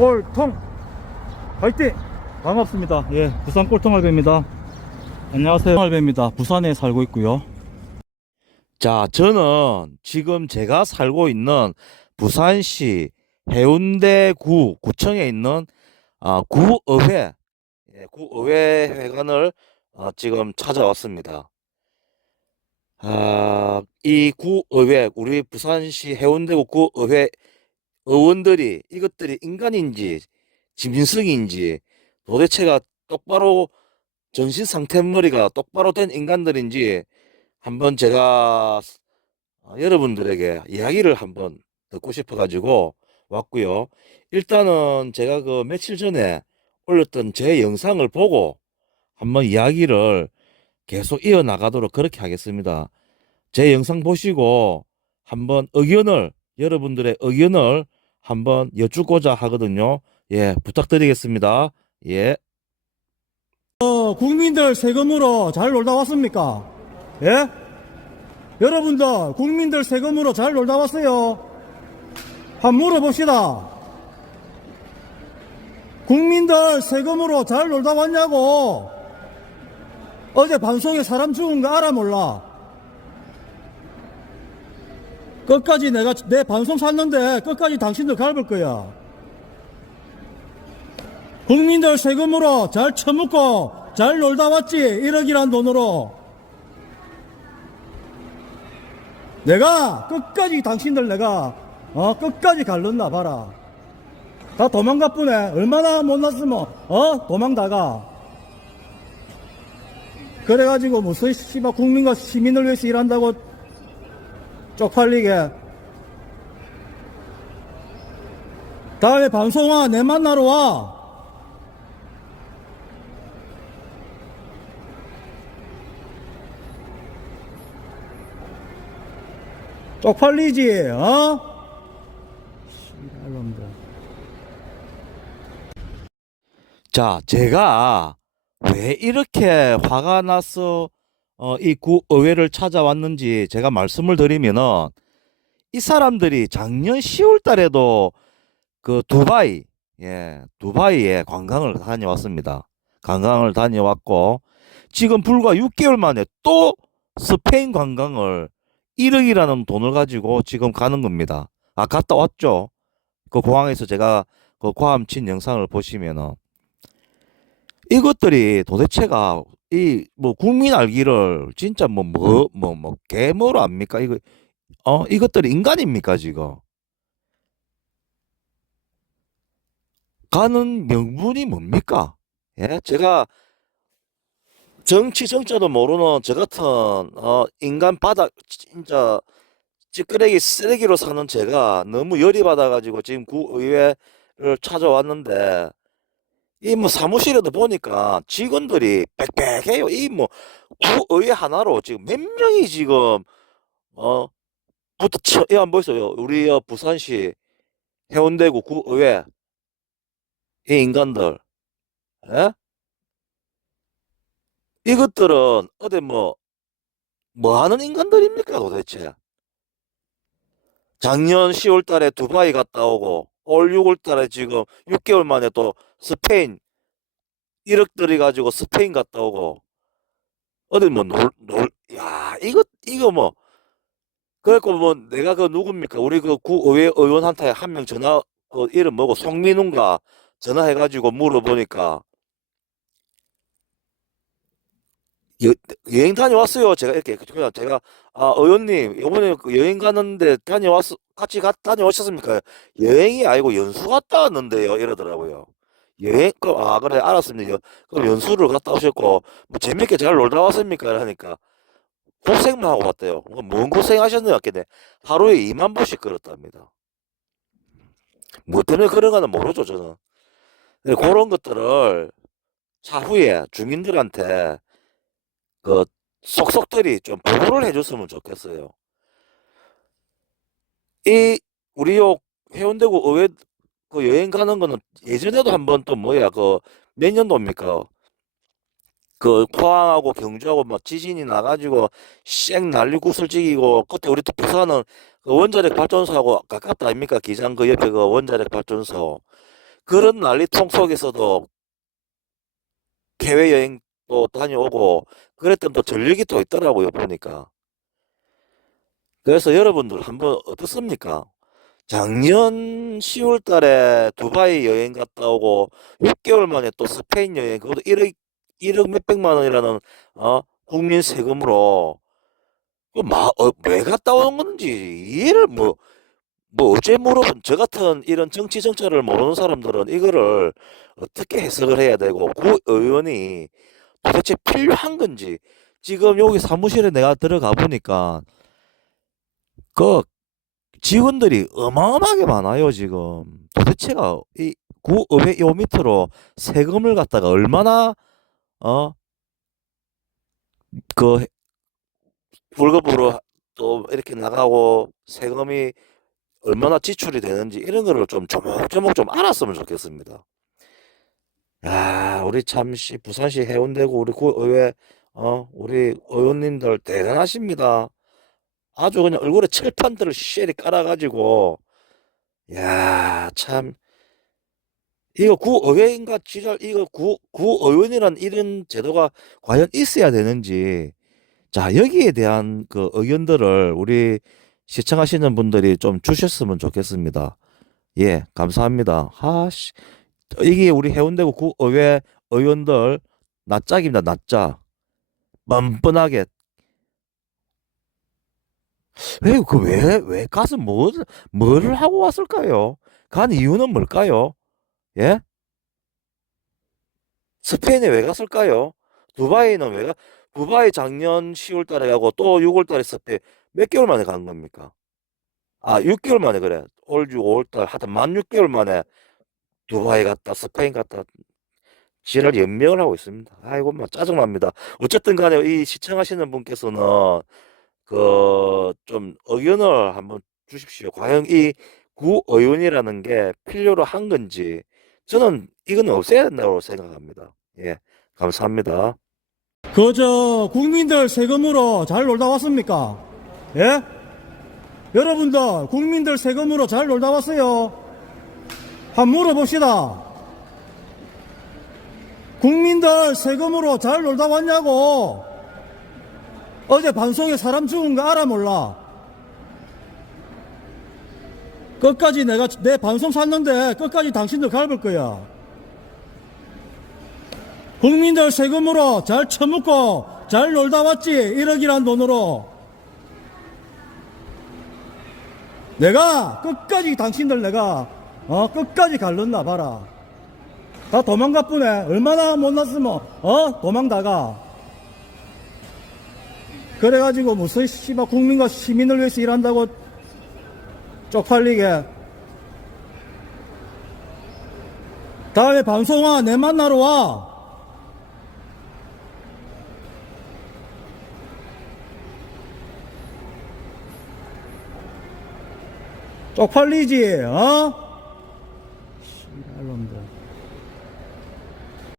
꼴통. 화이팅! 반갑습니다. 예 부산 꼴통 할배입니다. 안녕하세요. 할배입니다. 부산에 살고 있고요. 자, 저는 지금 제가 살고 있는 부산시 해운대구 구청에 있는 아, 구의회, 예, 구의회 회관을 어, 지금 찾아왔습니다. 아, 이 구의회, 우리 부산시 해운대구 구의회 의원들이 이것들이 인간인지 짐승인지 도대체가 똑바로 정신 상태머리가 똑바로 된 인간들인지 한번 제가 어, 여러분들에게 이야기를 한번 듣고 싶어 가지고 왔고요. 일단은 제가 그 며칠 전에 올렸던 제 영상을 보고 한번 이야기를 계속 이어나가도록 그렇게 하겠습니다. 제 영상 보시고 한번 의견을 여러분들의 의견을 한번 여쭙고자 하거든요. 예, 부탁드리겠습니다. 예. 어, 국민들 세금으로 잘 놀다 왔습니까? 예? 여러분들 국민들 세금으로 잘 놀다 왔어요? 한번 물어봅시다 국민들 세금으로 잘 놀다 왔냐고 어제 방송에 사람 죽은 거 알아 몰라 끝까지 내가 내 방송 샀는데 끝까지 당신들 갈볼 거야. 국민들 세금으로 잘 처먹고 잘 놀다 왔지 1억이란 돈으로. 내가 끝까지 당신들 내가 어 끝까지 갈른다 봐라. 다 도망가 뿌네 얼마나 못났으면 어 도망다가. 그래가지고 무슨 씨발 국민과 시민을 위해서 일한다고 쪽팔리게. 다음에 방송아 내 만나러 와. 쪽팔리지, 어? 자, 제가 왜 이렇게 화가 나서 어, 이 구의회를 찾아왔는지 제가 말씀을 드리면은 이 사람들이 작년 10월 달에도 그 두바이, 예, 두바이에 관광을 다녀왔습니다. 관광을 다녀왔고 지금 불과 6개월 만에 또 스페인 관광을 1억이라는 돈을 가지고 지금 가는 겁니다. 아, 갔다 왔죠. 그 공항에서 제가 그 과함 친 영상을 보시면은 이것들이 도대체가 이 뭐 국민 알기를 진짜 뭐 뭐 뭐 뭐 개뭐로 압니까? 이거 어 이것들이 인간입니까 지금? 가는 명분이 뭡니까? 예, 제가 정치 정자도 모르는 저 같은 어 인간 바닥 진짜 찌끄레기 쓰레기로 사는 제가 너무 열이 받아가지고 지금 구의회를 찾아왔는데 이 뭐 사무실에도 보니까 직원들이 빽빽해요. 이 뭐 구의회 하나로 지금 몇 명이 지금 어 쳐, 이안 보이세요? 우리 어, 부산시 해운대구 구의회 이 인간들, 예? 이것들은 어디 뭐뭐 하는 인간들입니까 도대체? 작년 10월 달에 두바이 갔다 오고 올 6월 달에 지금 6개월 만에 또 스페인 1억 들이 가지고 스페인 갔다 오고 어디 뭐 놀, 놀, 야, 이거, 이거 뭐. 그래갖고 뭐 내가 그 누굽니까? 우리 그 구의회 의원한테 한 명 전화, 그 이름 뭐고, 송민훈가 전화해가지고 물어보니까 여, 여행 다녀왔어요. 제가 이렇게 그냥 제가 아 의원님 이번에 그 여행 가는데 다녀왔 같이 가 다녀오셨습니까? 여행이 아니고 연수 갔다 왔는데요. 이러더라고요. 여행 그, 아 그래 알았습니다. 여, 그럼 연수를 갔다 오셨고 뭐 재밌게 잘 놀다 왔습니까? 하니까 고생만 하고 왔대요. 뭐, 뭔 고생하셨나요? 했겠네. 하루에 2만 보씩 걸었답니다. 뭐 때문에 그런가는 모르죠 저는. 근데 그런 것들을 차후에 주민들한테 그 속속들이 좀 보고를 해줬으면 좋겠어요. 이 우리 요 해운대구 의회 그 여행 가는 거는 예전에도 한 번 또 뭐야 그 몇 년도입니까? 그 포항하고 경주하고 막 지진이 나가지고 쌩 난리 구슬찍이고 그때 우리 또 부산은 그 원자력 발전소하고 가깝다 아닙니까? 기장 그 옆에 그 원자력 발전소 그런 난리통 속에서도 해외 여행도 다녀오고 그랬던 또 전력이 또 있더라고요, 보니까. 그래서 여러분들 한번 어떻습니까? 작년 10월 달에 두바이 여행 갔다 오고 6개월 만에 또 스페인 여행 그것도 1억 1억 몇백만 원이라는 어 국민 세금으로. 그 마, 어, 왜 갔다 온 건지 이해를 뭐뭐 어째 물어본 저 같은 이런 정치 정책을 모르는 사람들은 이거를 어떻게 해석을 해야 되고 그 의원이 도대체 필요한 건지. 지금 여기 사무실에 내가 들어가 보니까 그 직원들이 어마어마하게 많아요 지금 도대체가 이 구의회 요 밑으로 세금을 갖다가 얼마나 어그 월급으로 또 이렇게 나가고 세금이 얼마나 지출이 되는지 이런 거를 좀 조목조목 좀 알았으면 좋겠습니다. 야, 우리 참시 부산시 해운대구 우리 구의회 어 우리 의원님들 대단하십니다. 아주 그냥 얼굴에 칠판들을 쉐리 깔아가지고 야, 참 이거 구의회인가 지랄 이거 구 구의원이란 이런 제도가 과연 있어야 되는지 자 여기에 대한 그 의견들을 우리 시청하시는 분들이 좀 주셨으면 좋겠습니다. 예, 감사합니다. 하씨 이게 우리 해운대구 구의회 의원들 낯짝입니다. 낯짝 뻔뻔하게 왜 그 왜 왜 가서 뭐 뭐를 하고 왔을까요? 간 이유는 뭘까요? 예? 스페인에 왜 갔을까요? 두바이는 왜 가? 두바이 작년 10월 달에 가고 또 6월 달에 스페인 몇 개월 만에 간 겁니까? 아, 6개월 만에 그래. 올 5월 달 하여튼 만 6개월 만에 두바이 갔다 스페인 갔다 지랄 연명을 하고 있습니다. 아이고 뭐 짜증납니다. 어쨌든 간에 이 시청하시는 분께서는 그 좀 의견을 한번 주십시오. 과연 이 구의원이라는 게 필요로 한 건지 저는 이건 없애야 된다고 생각합니다. 예, 감사합니다. 그저 국민들 세금으로 잘 놀다 왔습니까? 예? 여러분들 국민들 세금으로 잘 놀다 왔어요? 한번 물어봅시다. 국민들 세금으로 잘 놀다 왔냐고? 어제 방송에 사람 죽은 거 알아 몰라? 끝까지 내가 내 방송 샀는데 끝까지 당신들 갈을 거야. 국민들 세금으로 잘 처먹고 잘 놀다 왔지 1억이란 돈으로 내가 끝까지 당신들 내가 어 끝까지 갈렀나 봐라 다 도망가 뿌네 얼마나 못났으면 어 도망다가 그래가지고 무슨 씨발 국민과 시민을 위해서 일한다고 쪽팔리게 다음에 방송아 내 만나러 와 쪽팔리지, 어?